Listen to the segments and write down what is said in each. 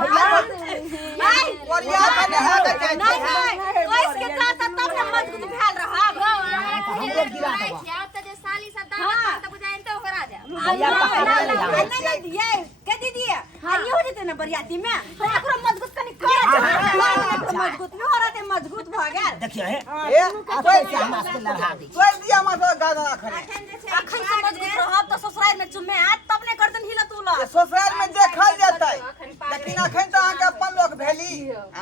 नहीं कोरिया बने है के नहीं कोइस के जाता तब न मजबूत भेल रहब हमको गिरा दो क्या त जे साली सब दाना त बुझाइन त ओकरा जा भैया पकड़ नहीं ये के दीदी ये हो जते न बरियाती में तो एकरो मजबूत कनी कर मजबूत में औरत मजबूत भ गेल देखिए ए कोई से हम से लड़ा दी कोई दिया मत गादा खरे अखन से मजबूत रहब तो ससुराल में चुम्मे हाथ तब ने करतन हिलत उला ये ससुराल में देखल जाता लेकिन अखन तो आके अपन लोग भेली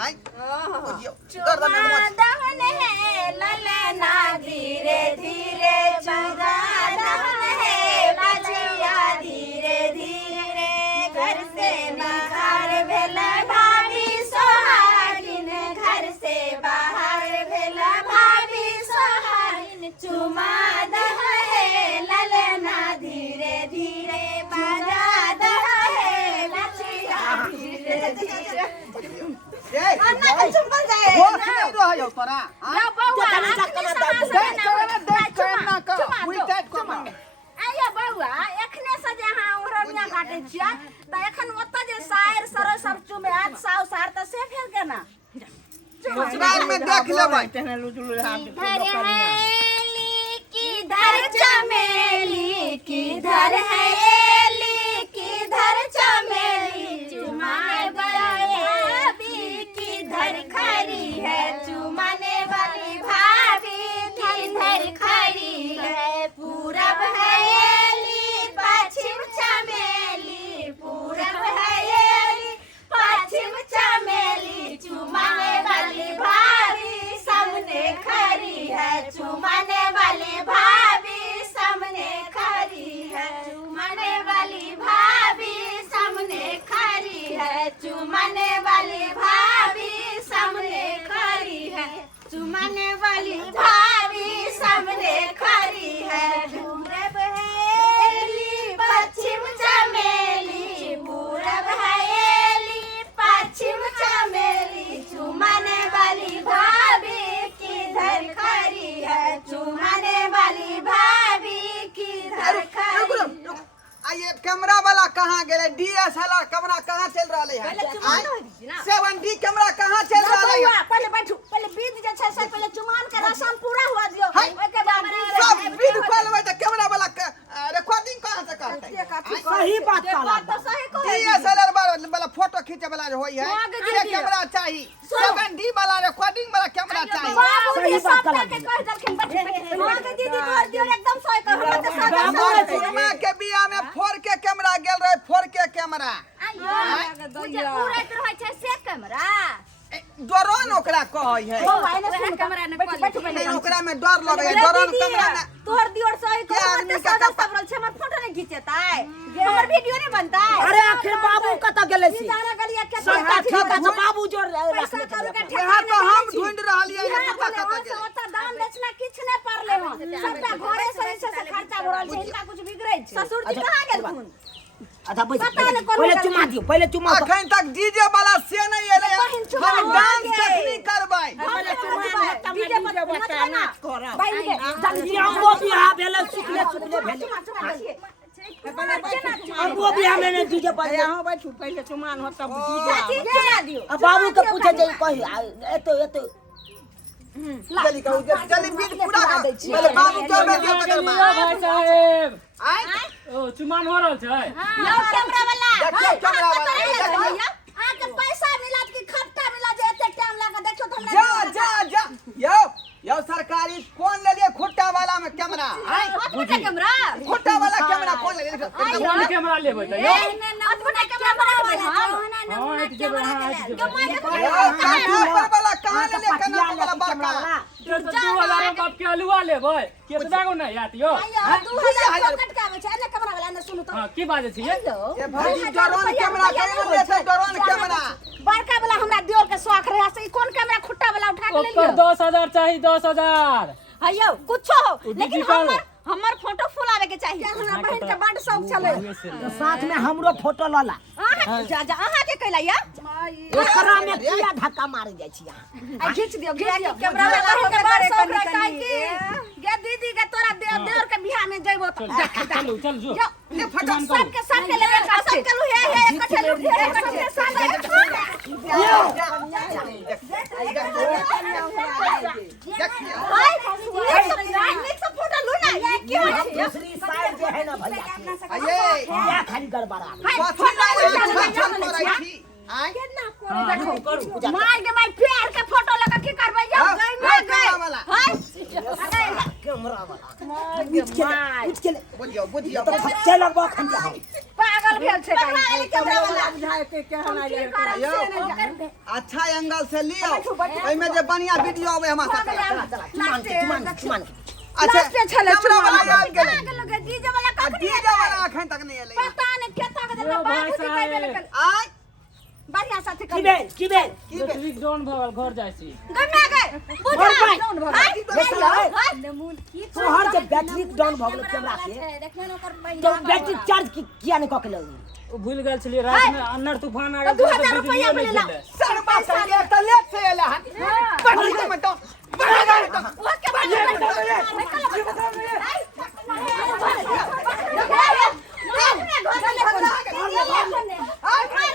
आई बुझियो गर्दन में दहन है ललना धीरे धीरे चुगा दहन है बचिया धीरे धीरे घर से बाहर भेल भाभी सोहागिन घर से बाहर भेल भाभी सोहागिन चुमा दह है ललना धीरे धीरे बजा दह है बचिया धीरे धीरे ए अन्ना के चुम्बल जाए होश नहीं रह हो तोरा या बौआ देख के ना का हुई टाइट को आया बौआ एखने से जे अहाँ ओरनिया काटे छिया त एखन ओत जे सायर सर सरचू में हाथ साव सार त से फेर के ना ससुराल में देख लेबै किधर चमेली किधर है एली किधर चमेली चुमाए भाभी किधर खड़ी है चुमाने वाली भाभी किधर खड़ी है पूरब है एली पश्चिम चमेली पूरब है एली पश्चिम चमेली चुमाने वाली भाभी सामने खड़ी है चुमाने वाली भाभी सामने खड़ी है चुमाने वाली भाभी सामने खड़ी है चुमाने वाली भाभी सामने खड़ी है चुमाने वाली भाभी सामने खड़ी है पूरब है एली पश्चिम चमेली पूरब है एली पश्चिम चमेली चुमाने वाली भाभी किधर खड़ी है चुमाने वाली भाभी किधर खड़ी है आइए कैमरा वाला कहां गेले डीएसएलआर कैमरा कहां चल रहले है पहले चुमान हो दीजिए ना 7D कैमरा कहां चल रहले है पहले बैठो पहले बीत जे 6 साल पहले चुमान के रस्म पूरा हुआ दियो हाय, ओके बाद सब वीडियो कॉल में तो कैमरा वाला रिकॉर्डिंग कहां से करते सही बात कहला तो सही को डीएसएलआर वाला फोटो खींचे वाला होई है से कैमरा चाहिए 7D वाला रिकॉर्डिंग वाला कैमरा चाहिए बाबू सही के बात सब कहला के कह दलखिन बैठ मां के दीदी कर दियो एकदम सही कह हम तो हमारे सब सुरमा के बियाह में 4K कैमरा गेल रहे 4K कैमरा आइयो मुझे उड़ैत रहै छै से कैमरा ड्रोन ओकरा कहै है मोबाइल ओहे सुन कैमरा ने बैठ कोई नहीं ओकरा में डर लगे है ड्रोन कैमरा में तोहर दियोर सही को क्या मत आदमी सजा का सब रहल छै हमर फोटो नहीं खींचेताय हमर वीडियो नहीं बनताय अरे आखिर बाबू कत गेले सी जाना गलिया के सबका ठीक है बाबू जोड़ पैसा रखने करू के के यहाँ तो हम ढूंढ रहलिए है पता कत ओता गेल ओता दान बेचना किछ नहीं परले हो सबटा घरे से खर्चा भरल छै इनका कुछ बिगड़ै छै ससुर जी कहां गेल खून अच्छा बस पता नहीं कौन पहले कर चुमा दियो पहले चुमा दो अखन तक डीजे वाला से नहीं एले बहिन चुमा हम हो डांस गए। कखनी करबै पहले चुमा तब डीजे डीजे पर बता नाच करब बाई के जल्दी हमको बियाह भेले सुखले सुखले भेले अब वो बियाह में डीजे पर यहाँ बैठू पहले चुमान हो तब डीजे चुमा दियो अब बाबू के पूछे जे कही एतो एतो जल्दी कहू जल्दी बीट पूरा कर दै छी पहले बाबू के में दियो तकर बाद भाई साहेब आइ ओ चुमान हो रहल छै लो कैमरा वाला देखियो कैमरा वाला आके पैसा मिलत कि खट्टा मिला जे एते टाइम लागे देखो तो हमरा जा यो सरकारी कौन ले लिए खुट्टा वाला में कैमरा अटबुटा कैमरा खुट्टा वाला कैमरा कौन ले लिए कौन कैमरा लेबै त यो अटबुटा कैमरा बना हां एक जगह हां एक जगह कैमरा वाला कहां ले लिए कैमरा वाला बड़का 2000 बाप के अलुआ लेबै केतना गो नहीं आत यो 2000 कट के आवे छै एने कैमरा वाला ने सुनु तो हां की बाजे छियै ए भाई ड्रोन कैमरा कैमरा लेते ड्रोन कैमरा बड़का वाला हमरा दियोर के शौक रहे से कौन कैमरा खुट्टा वाला उठा के ले ओकर लियो 10000 चाहिए 10000 हइयो कुछो हो लेकिन डिजिटल। हमर फोटो फुल आवे के चाहिए हमरा बहन के बड़ शौक चले तो साथ में हमरो फोटो लला अहाँ के कैला या एकरा में किया धक्का मार जाय छी आ खींच दियो कैमरा वाला बहन के बड़ शौक रहे काहे की गे दीदी के तोरा देवर के बियाह में जइबो त चल चल जो ये फटा सबके लेवे सबके लू हे इकट्ठे लू हे इकट्ठे साथ फोटो लू ना ये क्यों दूसरी साइड जो है ना भैया आये क्या खाली गड़बड़ा कथी नहीं छन करै छी आय देखो करू मार के मैं प्यार के फोटो लगा के करबै जाओ गई मैं गई वाला कैमरा वाला मार उठ के ले बुझियो तो खच्चे लगबा खन जा पागल भेल छै कहीं कैमरा वाला बुझाए के कहना ये अच्छा एंगल से लियो ओइ में जे बढ़िया वीडियो आवे हमरा साथे चुमान अच्छा लास्ट पे छले कैमरा वाला आ गेल लगे डीजे वाला का डीजे वाला अखन तक नहीं एलै पता नहीं केता के ओ भाई बाबूजी कहबे साहब। लगल आय बढ़िया साथी कर की बेल बैटरी डाउन भगल घर जाइ छी गन्ना गए बुझा डाउन भगल तो हर जब बैटरी डाउन भ गेल कैमरा के तो बैटरी चार्ज किया नहीं क के लगी ओ भूल गेल छलिए रात में अन्नर तूफान आ गेल 2000 रुपया में लेला सर पैसा ले त लेट से एला बढ़ी के मत ओके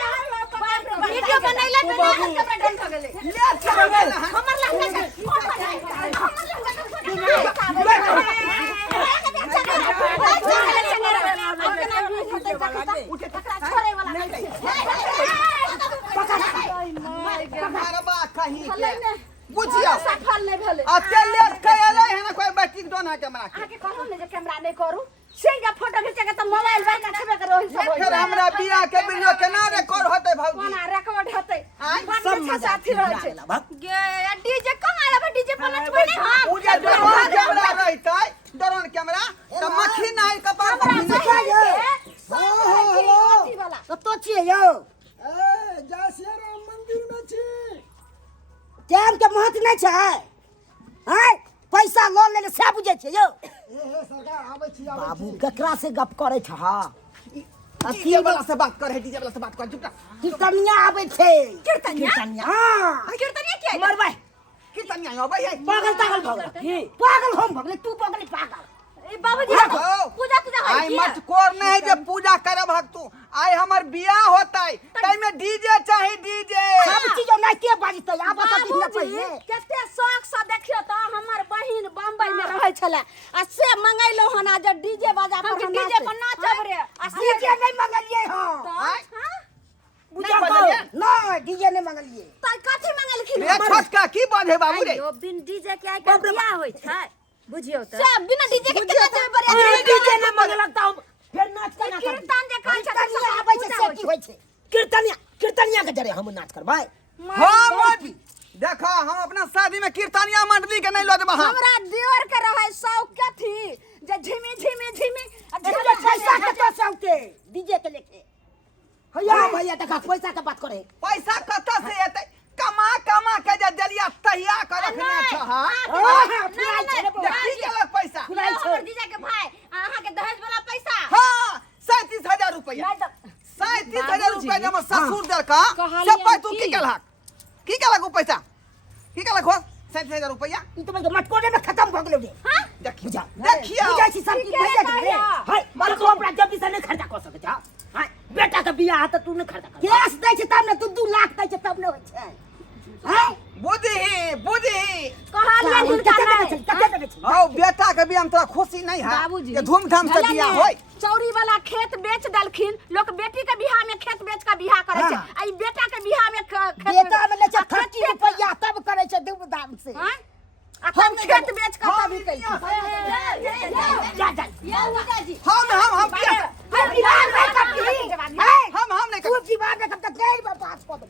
वीडियो बनैला तो कैमरा डाउन भ गेलै लेट से गेल हमर लहंगा मारबा कहीं के बुझियो सफल नहीं भेलै अते लेट के एलै है ना कोई बैटरी डाउन है कैमरा के आके कहू ने जे कैमरा नहीं करू से या फोटो खींचे के त मोबाइल बार का छबे करो सब फिर हमरा बियाह के वीडियो केना रिकॉर्ड होतै भौजी कोना रिकॉर्ड होतै सब सब साथी रह छै गे डीजे कहां आया डीजे पर नचबै नहीं हम पूजा ड्रोन कैमरा रहतै ड्रोन कैमरा त मक्खी नहीं कपार पर वाला कतो छिए यौ ए जासियाराम मंदिर में छी टाइम के महत्व नहीं छै हैं पैसा लोन ले से बुझे छै यौ ए सरकार आबै छी बाबू केकरा से गप करे छ हा डीजे वाला से बात कर है डीजे वाला से बात कर चुप कीर्तनिया आबै छै कीर्तनिया हां कीर्तनिया के हमर भाई कीर्तनिया आबै है पागल तागल भगल की पागल हम भगले तू पागल पागल ए बाबूजी पूजा पूजा आई मत कोर नहीं जे पूजा करब हक तू आई हमर बियाह होतै तै में डीजे चाहि डीजे सब चीज नहीं के बाजतै आब त दिन पहिले केते शौक से देखियो त हमर बहिन बम्बई में रहै छले आ से मंगैलो हन जे डीजे बाजा पर डीजे पर नाचब रे आ से डीजे नहीं मंगलिए हां बुझा नहीं डीजे नहीं मंगलिए त कथि मंगलखिन रे छोटका की बात है बाबू रे यो बिन डीजे के आइ के बियाह होय छै बुझियो त से बिना डीजे के केना चलबे बरिया डीजे नहीं मंगलता फिर नाच करना कीर्तन जे कहै छै कीर्तनिया आबै छै से की होय छै कीर्तनिया के जरे हम नाच करबै हां मत देखा हम अपना शादी में कीर्तनिया मंडली के नहीं लो देबा हमरा दियोर के रहै शौक कथि जे झिमी झिमी झिमी अच्छा पैसा कत से औते डीजे के लेके भैया भैया देखा पैसा के बात करे पैसा कत से एतै कमा कमा के जे दलिया तहिया कर रखने छ हां देखी गेलक पैसा हमर जीजा के भाई अहाँ के दहेज वाला पैसा हां 37000 रुपया 37000 रुपया जब ससुर दर का से पै तू की केलक उ पैसा की केलक हो 37000 रुपया ई तो मटकोरे में खत्म भ गेलै रे हां बुझा देखियो बुझा छी सब चीज भैया के रे हाय मार तो अपना जब से नहीं खर्चा कर सके छ हाय बेटा के बियाह त तू नहीं खर्चा कर कैश दै छ तब ने तू 2 लाख दै छ तब ने होय छै हाय बुद्धि कहलिए हिनका नहीं कते देबे छी औ बेटा के बियाह में तोरा खुशी नहीं है बाबूजी कि धूमधाम से बियाह होय चौरी वाला खेत बेच देलखिन लोग बेटी के बियाह में खेत बेच के बियाह करे छै आ ई बेटा के बियाह में बेटा में ले छ 30 रुपया तब करे छै धूमधाम से हां अपन खेत बेच के तब ही कहि जा जा हम बियाह हम विवाह नहीं करती हम नहीं तू विवाह में कब तक देर में पास कर दे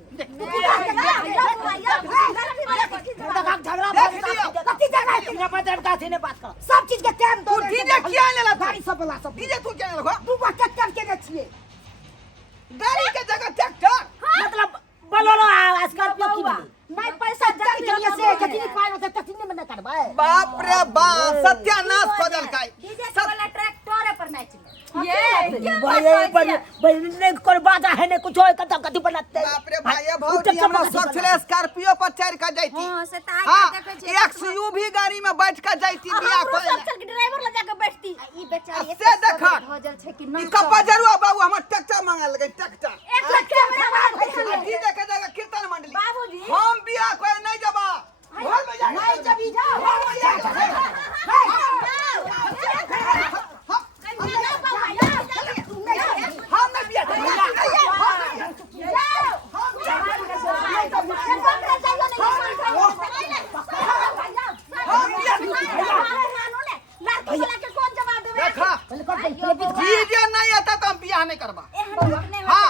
झगड़ा कति जगह है बदर का ने बात कर सब चीज के टाइम तू डीजे किया लेला गाड़ी सब वाला सब डीजे तू क्या लेला तू बात कर के न छिए गाड़ी के जगह ट्रैक्टर मतलब बोलोरो स्कॉर्पियो की बनी मैं पैसा जल्दी के लिए से कति पाए होते कति में न करबे बाप रे बाप सत्यानाश कर देलकै डीजे वाला ट्रैक्टर पर नाच भाई नहीं कर बाजा है ने कुछ जोय का कथी बनाते बाप रे भाई भौजी हमरा शौक छले स्कॉर्पियो पर चढ़ के जाईती हां से ता हां देखे छै एक्सयूवी गाड़ी में बैठ के जाईती बियाह हमरो करे सब चल के ड्राइवर ले जाके बैठती ई बेचारी से देखा भजल छै कि ई ना कप्पा जरुआ बाबू हमर ट्रैक्टर मांगे लगे ट्रैक्टर एक लाख कैमरा डी देखे जाएगा कीर्तन मंडली बाबूजी हम बियाह करे नहीं जबा घर में जा नहीं जबी जाओ हम नहीं बियाह देखा डीजे नहीं आता तो हम बियाह नहीं करबा हां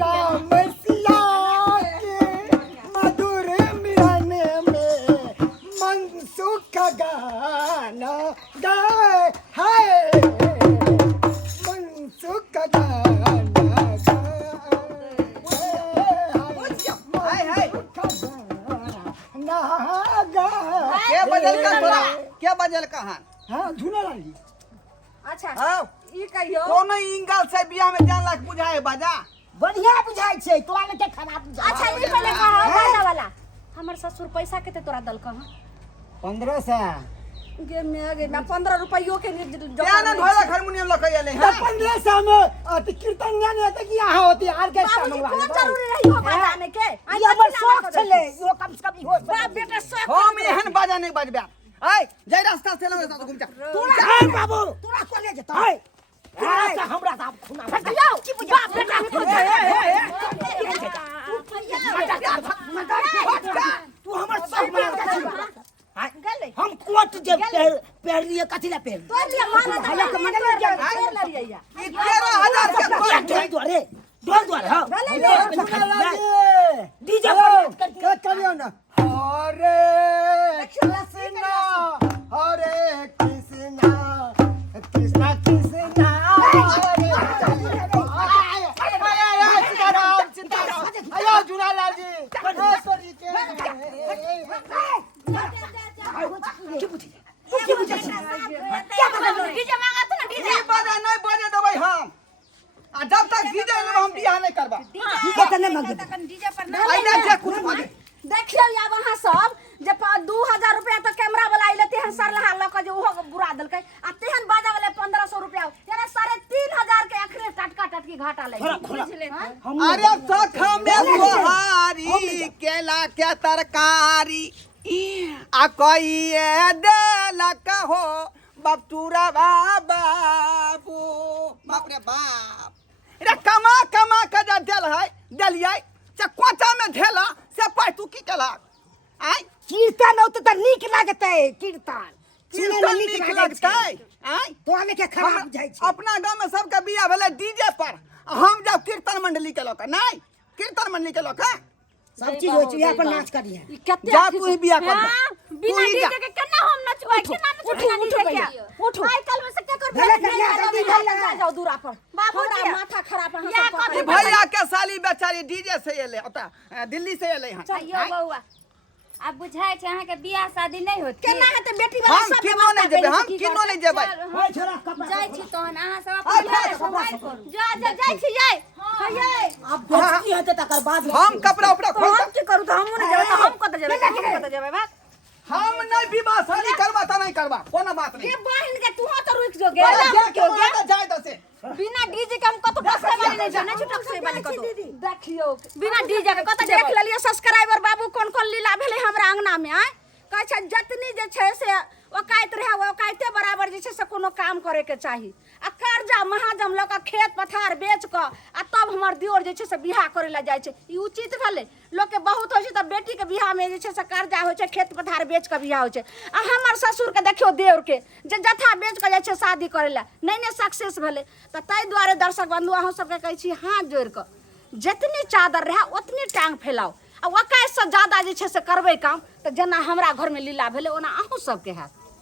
राम सिया के मधुर मिलने में मनसुख गाना गाए हाय मनसुख गाना हाय हाय गाए के बजल का तोरा के बजल कहां हाँ धुना लाली अच्छा हां ई कहियो कोनो इंगल से बियाह में जान लाख बुझाए बाजा बढ़िया बुझाई छै तोरा के खराब बुझाई अच्छा ई पहले कहो बाजा वाला हमर ससुर पैसा केते तोरा दल कहां 1500 गे मैं 15 रुपयो के क्या ना ढोलक हारमोनियम लखैया ले 1500 में अति कीर्तन ज्ञान है कि यहाँ होती ऑर्केस्ट्रा बाबूजी मंगवा कौन जरूरी रही हो बजाने के ये हमर शौक छले यो कम से कम हो बाप बेटा शौक हम एहन बाजा नहीं बजबे आय जय रास्ता से लगे तो घूम जा तोरा ए बाबू तोरा कोने जता है तोरा हमरा साहब खुना जाओ बाप बेटा तू हमर सब मार गले हम कोट जे पहन लिए कथि ला पहन तोर लिए माना भले के मने लग गया तोर लड़िया ई 13000 के ढोल द्वारे ढोल द्वारे हां डीजे क्या करियो ना हरे कृष्णा हरे कृष्णा कृष्णा कृष्णा आयो जुनालाल जी सॉरी क्या बता डीजे मांगा था ना डीजे ई बाजा नहीं बजे देबै हम आ जब तक डीजे में हम बियाह नहीं करबा डीजे त नहीं मांगे डीजे पर ना आइना जे कुछ मांगे देखियो या वहां सब जब 2000 रुपया तो कैमरा वाला आइले तेहन सरलहा लक जे ओहो बुरा देलकै आ तेहन बाजा वाले 1500 रुपया यानी 3500 के अखरे टटका टटकी घाटा लगे बुझले अरे सखा में सोहारी केला के तरकारी आ कोई देलक हो बपटूरा बाबू बाप रे बाप रे कमा कमा के जा देल है देलियै चक्वाचा में धेला से पाइ तू की केला आय कीर्तन हो तो नीक लागते कीर्तन सुने में कीर्तन नीक लगतै आय तोरा में के खराब बुझाई छै अपना गांव में सबके बियाह भेलै डीजे पर हम जब कीर्तन मंडली के लोक नहीं कीर्तन मंडली के लोक सब चीज होय छै यहाँ पर नाच करिए ई कते जा तू ही बियाह कर बिना डीजे के केना हम नचवाई केना नचवाई क्या उठो आई कल में से क्या कर भले कर जा, जल्दी भले। जाओ दूरा पर बाबूजी माथा खराब है हम सब ई भैया के साली बेचारी डीजे से एले ओता दिल्ली से एले हन अयो बौआ अब बुझाय छै अहाँ के बियाह शादी नहीं होत केना हेते बेटी वाला हम सब किनो नहीं जेबै हम किनो नहीं जेबै ओए छोरा कपड़ा जाय छी तहन अहाँ सब आय, अपन आय, बियाह करू जा जा जाय छी जाय हाय अब दोस्ती हेते तकर बाद हम कपड़ा उपड़ा तो खोल हम की करू तो हम नहीं जेबै तो हम कत जेबै हम कत जेबै बात हम नहीं विवाह शादी करबा त नहीं करबा कोनो बात नहीं ये बहन के तू तो रुक जो गे जाय दसे बिना डीजे के हम कत टक्से वाली नहीं जाने छुटक से वाली कत देखियो बिना डीजे के कत देख लेलिए सब्सक्राइबर बाबू कोन कोन लीला भेले हमरा अंगना में आय कहै छै जतनी जे छै से ओकाइत रहे ओकाइते बराबर जे छै से कोनो काम करे के चाही आ कर्जा महाजम लक खेत पथार बेच क आ तब हमर दियोर जे छै से बियाह करे ला जाय छै ई उचित भेले लोग के बहुत होय छै त बेटी के बियाह में जे छै से कर्जा होय छै खेत पथार बेच के बियाह होय छै आ हमर ससुर के देखियो देवर के जे जथा बेच के जाय छै शादी करे ला नहीं सक्सेस भेले त ताई द्वारे दर्शक बंधु अहाँ सब के कहै छी हाथ जोड़ के जितनी चादर रहे उतनी टांग फैलाओ आ ओकाइ से ज्यादा जे छै से करबै काम त जेना हमरा घर में लीला भेले ओना अहूँ सब के हैत